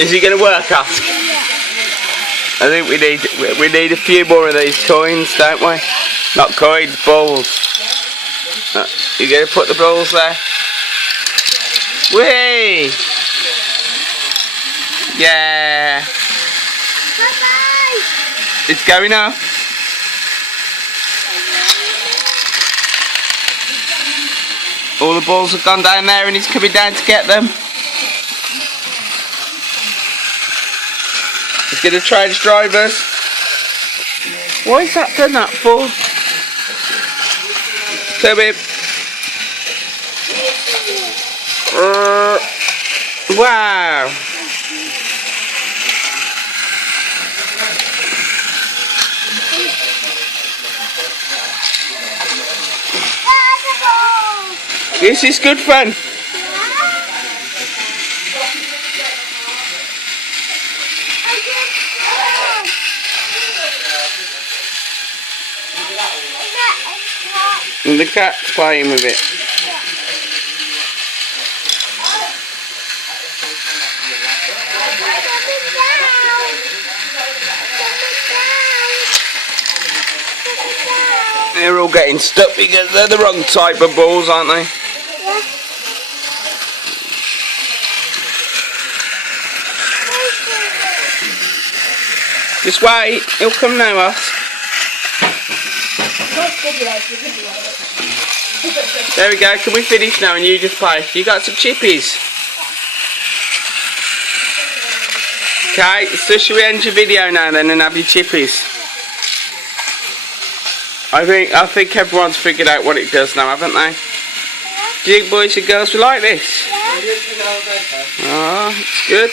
Is he going to work, Ask? I think we need a few more of these coins, don't we? Not coins, balls. You going to put the balls there? Whee! Yeah. Bye-bye. It's going up. All the balls have gone down there and he's coming down to get them. He's going to try to drive us. Why is that done that for? Toby. Wow. This is good fun. And the cat's playing with it. They're all getting stuck because they're the wrong type of balls, aren't they? Yeah. Just wait, he'll come now, us. There we go, can we finish now and you just play? You got some chippies? Okay, so should we end your video now then and have your chippies? I think everyone's figured out what it does now, haven't they? Do you think boys and girls will like this? Yeah. Oh, it's good.